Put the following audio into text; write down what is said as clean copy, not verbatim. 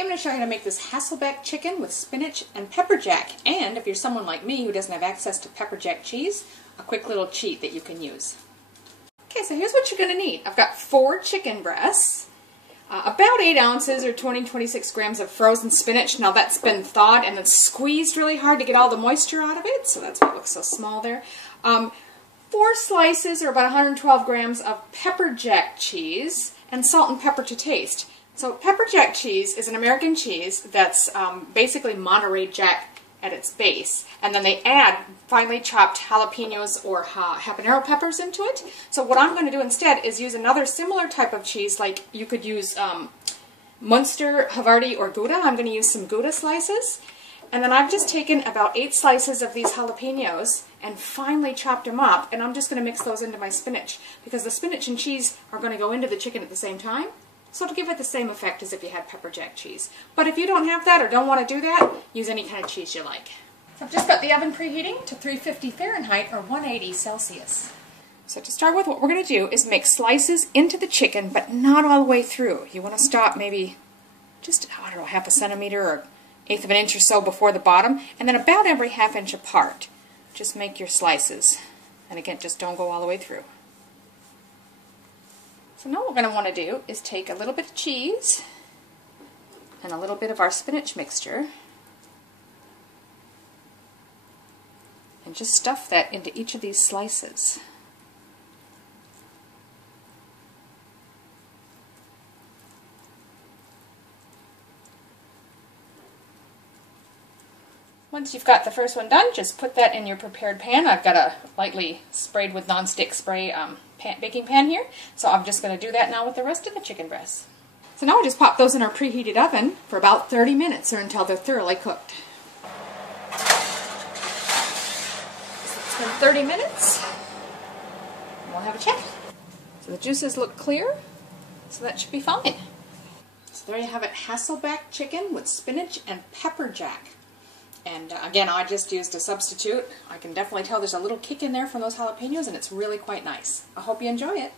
Today I'm going to show you how to make this Hasselback chicken with spinach and pepper jack, and if you're someone like me who doesn't have access to pepper jack cheese, a quick little cheat that you can use. Okay, so here's what you're going to need. I've got 4 chicken breasts, about 8 ounces or 20-26 grams of frozen spinach. Now that's been thawed and then squeezed really hard to get all the moisture out of it, so that's why it looks so small there. 4 slices or about 112 grams of pepper jack cheese, and salt and pepper to taste. So pepper jack cheese is an American cheese that's basically Monterey Jack at its base, and then they add finely chopped jalapeños or habanero peppers into it. So what I'm going to do instead is use another similar type of cheese, like you could use Muenster, Havarti, or Gouda. I'm going to use some Gouda slices, and then I've just taken about 8 slices of these jalapeños and finely chopped them up, and I'm just going to mix those into my spinach, because the spinach and cheese are going to go into the chicken at the same time. So to give it the same effect as if you had pepper jack cheese. But if you don't have that or don't want to do that, use any kind of cheese you like. So I've just got the oven preheating to 350 Fahrenheit or 180 Celsius. So to start with, what we're going to do is make slices into the chicken, but not all the way through. You want to stop maybe just, I don't know, half a centimeter or 1/8 of an inch or so before the bottom, and then about every ½ inch apart. Just make your slices. And again, just don't go all the way through. So now what we're going to want to do is take a little bit of cheese and a little bit of our spinach mixture and just stuff that into each of these slices. Once you've got the first one done, just put that in your prepared pan. I've got a lightly sprayed with non-stick spray baking pan here, so I'm just going to do that now with the rest of the chicken breasts. So now we'll just pop those in our preheated oven for about 30 minutes or until they're thoroughly cooked. So it's been 30 minutes. We'll have a check. So the juices look clear, so that should be fine. So there you have it, Hasselback chicken with spinach and pepper jack. And again, I just used a substitute. I can definitely tell there's a little kick in there from those jalapeños, and it's really quite nice. I hope you enjoy it.